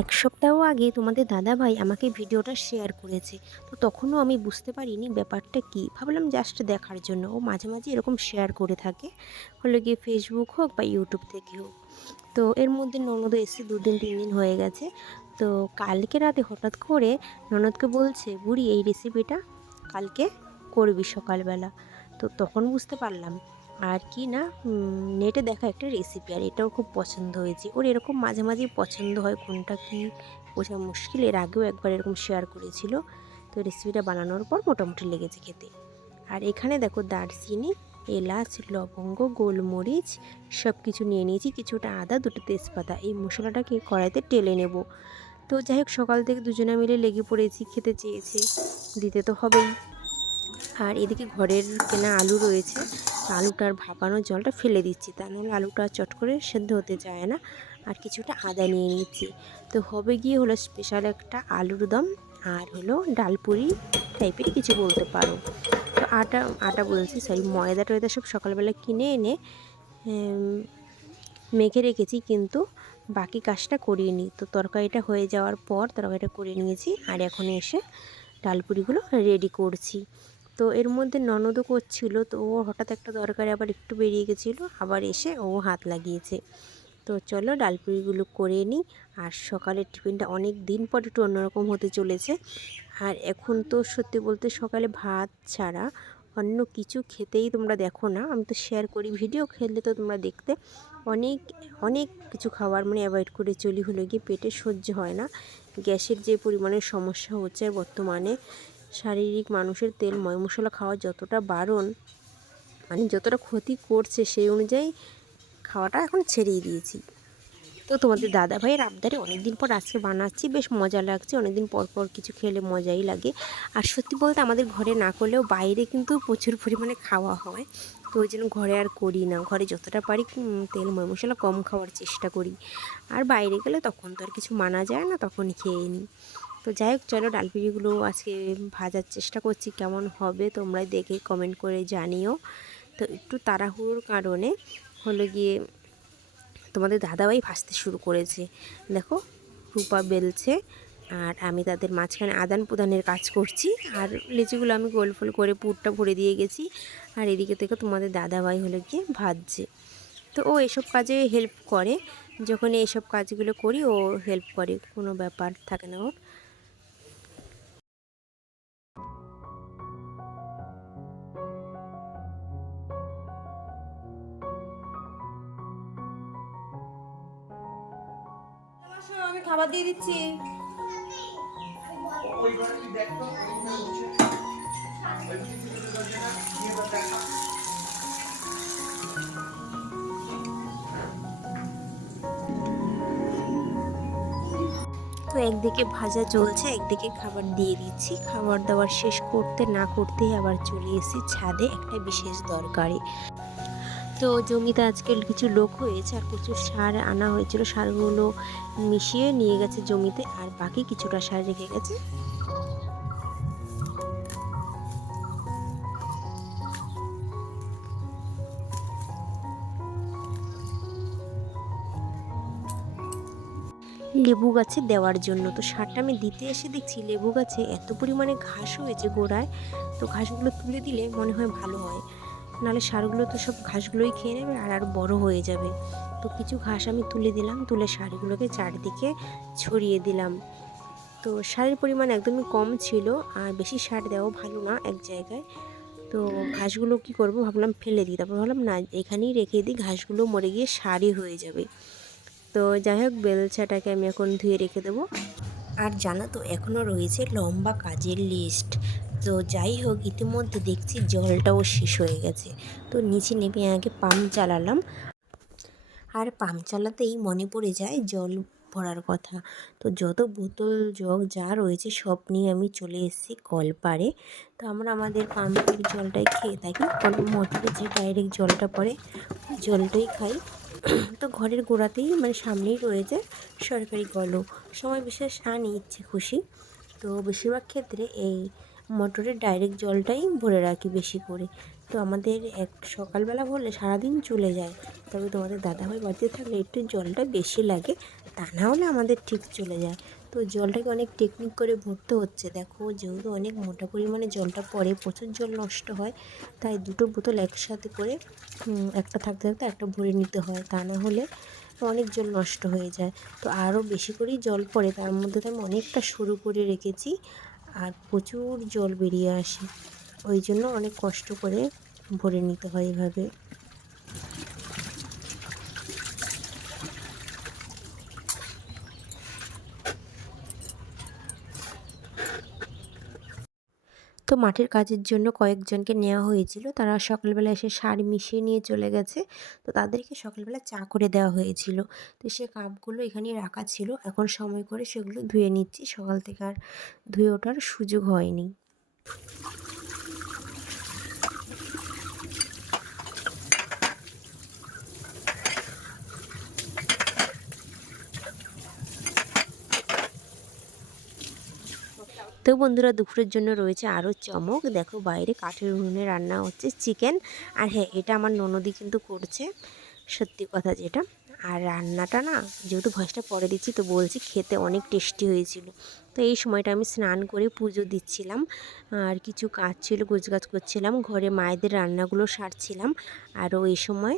এক সপ্তাহ আগে তোমাদের দাদাভাই আমাকে ভিডিওটা শেয়ার করেছে। তো তখনও আমি বুঝতে পারিনি ব্যাপারটা কী। ভাবলাম জাস্ট দেখার জন্য। ও মাঝে মাঝে এরকম শেয়ার করে থাকে। হলো গিয়ে ফেসবুক হোক বা ইউটিউব থেকে হোক। তো এর মধ্যে ননদ এসে দুদিন তিন দিন হয়ে গেছে। তো কালকে রাতে হঠাৎ করে ননদকে বলছে, বুড়ি, এই রেসিপিটা কালকে করবি সকালবেলা। তো তখন বুঝতে পারলাম। আর কি না নেটে দেখা একটা রেসিপি আর এটাও খুব পছন্দ হয়েছে। ওর এরকম মাঝে মাঝে পছন্দ হয় কোনটা কি বোঝা মুশকিল। এর আগেও একবার এরকম শেয়ার করেছিল। তো রেসিপিটা বানানোর পর মোটামুটি লেগেছে খেতে। আর এখানে দেখো দারচিনি, এলাচ, লবঙ্গ, গোলমরিচ সব কিছু নিয়ে নিয়েছি, কিছুটা আদা, দুটো তেজপাতা। এই মশলাটাকে কড়াইতে টেলে নেব। তো যাই হোক, সকাল থেকে দুজনে মিলে লেগে পড়েছি, খেতে চেয়েছে। দিতে তো হবেই। আর এদিকে ঘরের কেনা আলু রয়েছে। আলুটার ভাপানো জলটা ফেলে দিচ্ছি। তা নাহলে আলুটা চট করে সেদ্ধ হতে চায় না। আর কিছুটা আদা নিয়ে নিচ্ছি। তো হবে গিয়ে হলো স্পেশাল একটা আলুর দম আর হলো ডালপুরি টাইপের কিছু বলতে পারো। তো আটা আটা বলছি সরি ময়দা টয়দা সব সকালবেলা কিনে এনে মেখে রেখেছি কিন্তু বাকি কাজটা করিয়ে নিই তো তরকারিটা হয়ে যাওয়ার পর তরকারিটা করে নিয়েছি আর এখন এসে ডালপুরিগুলো রেডি করছি। তো এর মধ্যে ননদও করছিল, তো ও হঠাৎ একটা দরকারে আবার একটু বেরিয়ে গেছিল, আবার এসে ও হাত লাগিয়েছে। তো চলো ডালপুরিগুলো করে নিই, আর সকালের টিফিনটা অনেক দিন পর একটু অন্যরকম হতে চলেছে। আর এখন তো সত্যি বলতে সকালে ভাত ছাড়া অন্য কিছু খেতেই তোমরা দেখো না। আমি তো শেয়ার করি ভিডিও খেললে তো তোমরা দেখতে অনেক অনেক কিছু খাবার মানে অ্যাভয়েড করে চলি হলো, গিয়ে পেটে সহ্য হয় না। গ্যাসের যে পরিমাণের সমস্যা হচ্ছে বর্তমানে শারীরিক মানুষের তেল, ময় মশলা খাওয়া যতটা বারণ মানে যতটা ক্ষতি করছে সেই অনুযায়ী খাওয়াটা এখন ছেড়েই দিয়েছি। তো তোমাদের দাদা ভাইয়ের আবদারে অনেক দিন পর আজকে বানাচ্ছি, বেশ মজা লাগছে। অনেক দিন পর পর কিছু খেলে মজাই লাগে। আর সত্যি বলতে আমাদের ঘরে না করলেও বাইরে কিন্তু প্রচুর পরিমাণে খাওয়া হয়। তো ওই জন্য ঘরে আর করি না। ঘরে যতটা পারি তেল, ময় মশলা কম খাওয়ার চেষ্টা করি। আর বাইরে গেলে তখন তো আর কিছু মানা যায় না তখন খেয়ে নিই। তো যাই হোক, চলো ডালপিড়িগুলো আজকে ভাজার চেষ্টা করছি, কেমন হবে তোমরা দেখে কমেন্ট করে জানিও। তো একটু তাড়াহুড়োর কারণে হলো গিয়ে তোমাদের দাদাভাই ভাসতে শুরু করেছে। দেখো, রূপা বেলছে আর আমি তাদের মাঝখানে আদান প্রদানের কাজ করছি আর লিচিগুলো আমি গোল ফোল করে পুরটা ভরে দিয়ে গেছি আর এদিকে থেকে তোমাদের দাদাভাই হলো গিয়ে ভাজছে। তো ও এসব কাজে হেল্প করে যখন এইসব কাজগুলো করি ও হেল্প করে, কোনো ব্যাপার থাকে না ওর। খাবার দিয়ে দিচ্ছি। তো একদিকে ভাজা চলছে, একদিকে খাবার দিয়ে দিচ্ছি। খাবার দাবার শেষ করতে না করতেই আবার চলে এসেছি ছাদে, একটা বিশেষ দরকারে। তো জমিতে আজকে কিছু লোক হয়েছে আর কিছু সার আনা হয়েছিল। সারগুলো মিশিয়ে নিয়ে গেছে জমিতে আর বাকি কিছুটা সার রেখে গেছে। লেবু গাছে দেওয়ার জন্য। তো সারটা আমি দিতে এসে দেখছি লেবু গাছে এত পরিমাণে ঘাস হয়েছে গোড়ায়। তো ঘাসগুলো তুলে দিলে মনে হয় ভালো হয়। নাহলে সারগুলো তো সব ঘাসগুলোই খেয়ে নেবে আর আরও বড় হয়ে যাবে। তো কিছু ঘাস আমি তুলে দিলাম, তুলে সারগুলোকে চারদিকে ছড়িয়ে দিলাম। তো সারের পরিমাণ একদমই কম ছিল, আর বেশি সার দেওয়া ভালো না এক জায়গায়। তো ঘাসগুলো কি করব ভাবলাম ফেলে দিই, তারপর ভাবলাম না, এখানেই রেখে দিই, ঘাসগুলো মরে গিয়ে সারই হয়ে যাবে। তো যাই হোক, বেলচাটাকে আমি এখন ধুয়ে রেখে দেবো। আর জানা তো এখনও রয়েছে লম্বা কাজের লিস্ট তো যাই হোক, ইতিমধ্যে দেখছি জলটাও শেষ হয়ে গেছে। তো নিচে নেমে আগে পাম্প চালালাম। আর পাম্প চালাতেই মনে পড়ে যায় জল ভরার কথা। তো যত বোতল, জগ যা রয়েছে সব নিয়ে আমি চলে এসেছি কল পাড়ে তো আমরা আমাদের পাম্পের জলটাই খেয়ে থাকি। কারণ মোটরে যে ডাইরেক্ট জলটা পড়ে জলটাই খাই। তো ঘরের গোড়াতেই মানে সামনেই রয়েছে সরকারি কলও। সময় বিশেষ আনি, ইচ্ছে খুশি। তো বেশিরভাগ ক্ষেত্রে এই মোটরের ডাইরেক্ট জলটাই ভরে রাখি বেশি করে। তো আমাদের এক সকালবেলা ভরলে সারাদিন চলে যায়। তবে তোমাদের দাদাভাই বাড়িতে থাকলে একটু জলটা বেশি লাগে, তা না হলে আমাদের ঠিক চলে যায়। তো জলটাকে অনেক টেকনিক করে ভরতে হচ্ছে। দেখো, যেহেতু অনেক মোটা পরিমাণে জলটা পড়ে, প্রচুর জল নষ্ট হয়, তাই দুটো বোতল একসাথে করে একটা থাকতে থাকতে একটা ভরে নিতে হয়। তা না হলে অনেক জল নষ্ট হয়ে যায়। তো আরও বেশি করেই জল পড়ে, তার মধ্যে তো আমি অনেকটা সরু করে রেখেছি। আর প্রচুর জল বেরিয়ে আসে। ওই জন্য অনেক কষ্ট করে ভরে নিতে হয় এভাবে। তো মাঠের কাজের জন্য কয়েকজনকে নেওয়া হয়েছিল। তারা সকালবেলা এসে সার মিশিয়ে নিয়ে চলে গেছে। তো তাদেরকে সকালবেলা চা করে দেওয়া হয়েছিল। তো সে কাপগুলো এখানে রাখা ছিল। এখন সময় করে সেগুলো ধুয়ে নিচ্ছি। সকাল থেকে আর ধুয়ে ওঠার সুযোগ হয়নি। তো বন্ধুরা দুপুরের জন্য রয়েছে আরও চমক। দেখো বাইরে কাঠের উনুনে রান্না হচ্ছে চিকেন। আর হ্যাঁ এটা আমার ননদি কিন্তু করছে। সত্যি কথা যেটা। আর রান্নাটা না, যেহেতু ভয়েসটা পরে দিচ্ছি, তো বলছি খেতে অনেক টেস্টি হয়েছিল। তো এই সময়টা আমি স্নান করে পুজো দিচ্ছিলাম। আর কিছু কাজ ছিল, গোছগাছ করছিলাম। ঘরে মায়েদের রান্নাগুলো সারছিলাম। আরও এই সময়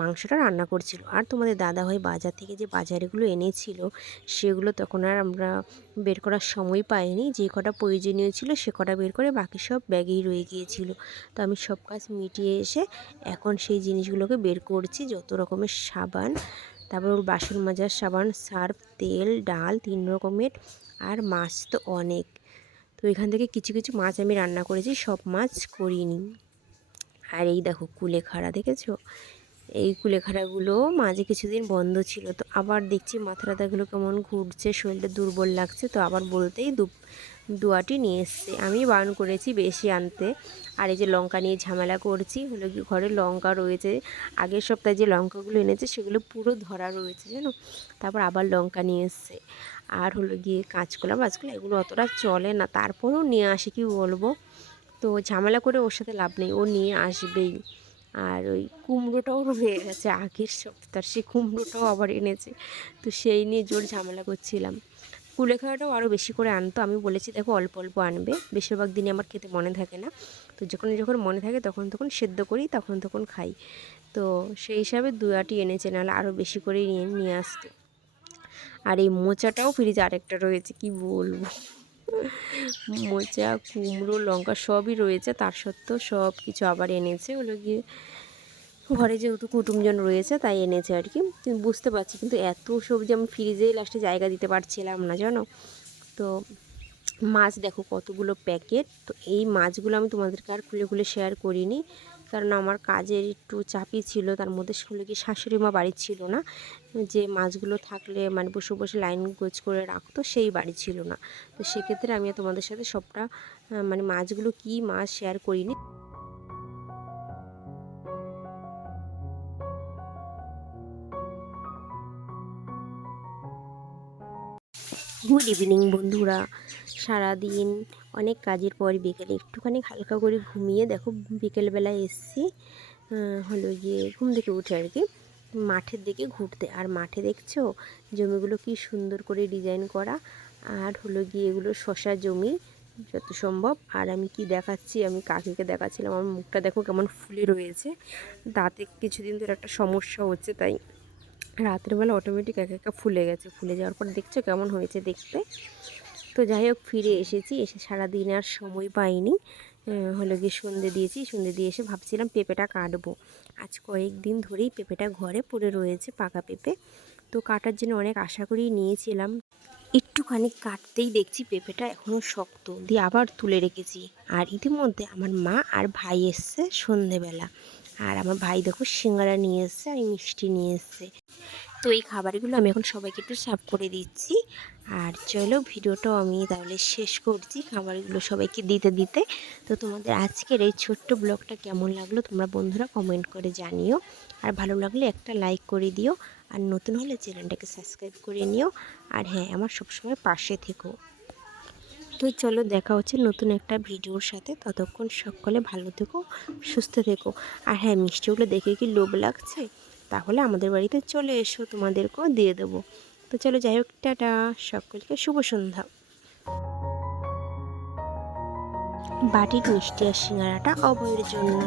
মাংসটা রান্না করছিল। আর তোমাদের দাদা দাদাভাই বাজার থেকে যে বাজারগুলো এনেছিল, সেগুলো তখন আর আমরা বের করার সময় পাইনি। যে কটা প্রয়োজনীয় ছিল, সে কটা বের করে বাকি সব ব্যাগেই রয়ে গিয়েছিল। তো আমি সব কাজ মিটিয়ে এসে এখন সেই জিনিসগুলোকে বের করছি, যত রকমের সাবান, তারপর ওর বাসন মাজার সাবান, সার্ফ, তেল, ডাল, তিন রকমের, আর মাছ তো অনেক। তো এখান থেকে কিছু কিছু মাছ আমি রান্না করেছি, সব মাছ করিনি। আর এই দেখো কুলেখাড়া, দেখেছ? এই কুলেখাড়াগুলো মাঝে কিছুদিন বন্ধ ছিল। তো আবার দেখছি মাথা ব্যথাগুলো কেমন ঘুরছে, শরীরটা দুর্বল লাগছে। তো আবার বলতেই দু দুয়াটি নিয়ে এসছে। আমি বারণ করেছি বেশি আনতে। আর এই যে লঙ্কা নিয়ে ঝামেলা করছি, হলো কি ঘরে লঙ্কা রয়েছে। আগের সপ্তাহে যে লঙ্কাগুলো এনেছে, সেগুলো পুরো ধরা রয়েছে, জানো? তারপর আবার লঙ্কা নিয়ে এসছে। আর হলো গিয়ে কাঁচকলা মাছকলা এগুলো অতটা চলে না। তারপরেও নিয়ে আসে কি বলব? তো ঝামেলা করে ওর সাথে লাভ নেই। ও নিয়ে আসবেই। আর ওই কুমড়োটাও রয়ে গেছে আগের সপ্তাহ, সেই কুমড়োটাও আবার এনেছে। তো সেই নিয়ে জোর ঝামেলা করছিলাম। কুলেখাড়াটাও আরও বেশি করে আনতো। আমি বলেছি, দেখো, অল্প অল্প আনবে। বেশিরভাগ দিনই আমার খেতে মনে থাকে না। তো যখন যখন মনে থাকে, তখন তখন সেদ্ধ করি, তখন তখন খাই। তো সেই হিসাবে দু আটি এনেছে, নাহলে আরও বেশি করেই নিয়ে নিয়ে আসতো। আর এই মোচাটাও ফ্রিজে আরেকটা রয়েছে, কি বলব? মোচা, কুমড়ো, লঙ্কা সবই রয়েছে। তার সত্ত্বেও সব কিছু আবার এনেছে। ওগুলো গিয়ে ঘরে যেহেতু কুটুমজন রয়েছে, তাই এনেছে আর কি। কিন্তু বুঝতে পারছি, কিন্তু এত সবজি আমি ফ্রিজে লাস্টে জায়গা দিতে পারছিলাম না, জানো? তো মাছ দেখো কতগুলো প্যাকেট তো এই মাছগুলো আমি তোমাদেরকে আর খুলে খুলে শেয়ার করিনি। কারণ আমার কাজের একটু চাপই ছিল, তার মধ্যে সেগুলো কি শাশুড়ি মা বাড়ি ছিল না। যে মাছগুলো থাকলে মানে বসে বসে লাইন গোজ করে রাখতো, সেই বাড়ি ছিল না। তো সেক্ষেত্রে আমি তোমাদের সাথে সবটা মানে মাছগুলো কি মাছ শেয়ার করিনি। গুড ইভিনিং বন্ধুরা। সারাদিন অনেক কাজের পর বিকেলে একটুখানি হালকা করে ঘুমিয়ে দেখো বিকেলবেলায় এসছি। হলো গিয়ে ঘুম থেকে উঠে আর কি, মাঠের দিকে ঘুরতে। আর মাঠে দেখছ জমিগুলো কি সুন্দর করে ডিজাইন করা। আর হলো গিয়ে এগুলো শশা জমি, যত সম্ভব। আর আমি কি দেখাচ্ছি? আমি কাকিকে দেখাচ্ছিলাম, আমার মুখটা দেখো কেমন ফুলে রয়েছে। দাঁতে কিছুদিন ধরে একটা সমস্যা হচ্ছে, তাই রাত্রেবেলা অটোমেটিক এক একা ফুলে গেছে। ফুলে যাওয়ার পর দেখছ কেমন হয়েছে দেখতে? তো যাই হোক, ফিরে এসেছি, এসে সারাদিন আর সময় পাইনি। হলো গিয়ে সন্ধে দিয়েছি, সন্ধে দিয়ে এসে ভাবছিলাম পেঁপেটা কাটবো। আজ কয়েকদিন ধরেই পেঁপেটা ঘরে পড়ে রয়েছে পাকা পেঁপে। তো কাটার জন্য অনেক আশা করেই নিয়েছিলাম। একটুখানি কাটতেই দেখছি পেঁপেটা এখনও শক্ত, দিয়ে আবার তুলে রেখেছি। আর ইতিমধ্যে আমার মা আর ভাই এসছে সন্ধেবেলা। আর আমার ভাই দেখো সিঙ্গারা নিয়ে এসছে আর মিষ্টি নিয়ে এসছে। তো এই খাবারগুলো আমি এখন সবাইকে একটু সার্ভ করে দিচ্ছি। আর চলো ভিডিওটাও আমি তাহলে শেষ করছি খাবারগুলো সবাইকে দিতে দিতে। তো তোমাদের আজকের এই ছোট্ট ব্লগটা কেমন লাগল তোমরা বন্ধুরা কমেন্ট করে জানিও। আর ভালো লাগলে একটা লাইক করে দিও। আর নতুন হলে চ্যানেলটাকে সাবস্ক্রাইব করে নিও। আর হ্যাঁ আমার সবসময় পাশে থেকো। তো চলো দেখা হচ্ছে নতুন একটা ভিডিওর সাথে। ততক্ষণ সকলে ভালো থেকো, সুস্থ থেকো। আর হ্যাঁ মিষ্টিগুলো দেখে কি লোভ লাগছে? তাহলে আমাদের বাড়িতে চলে এসো, তোমাদেরকেও দিয়ে দেবো। তো চলো যাই হোক, টাটা। সকলকে শুভ সন্ধ্যা। বাটির মিষ্টি আর সিঙ্গারাটা অবয়ের জন্য।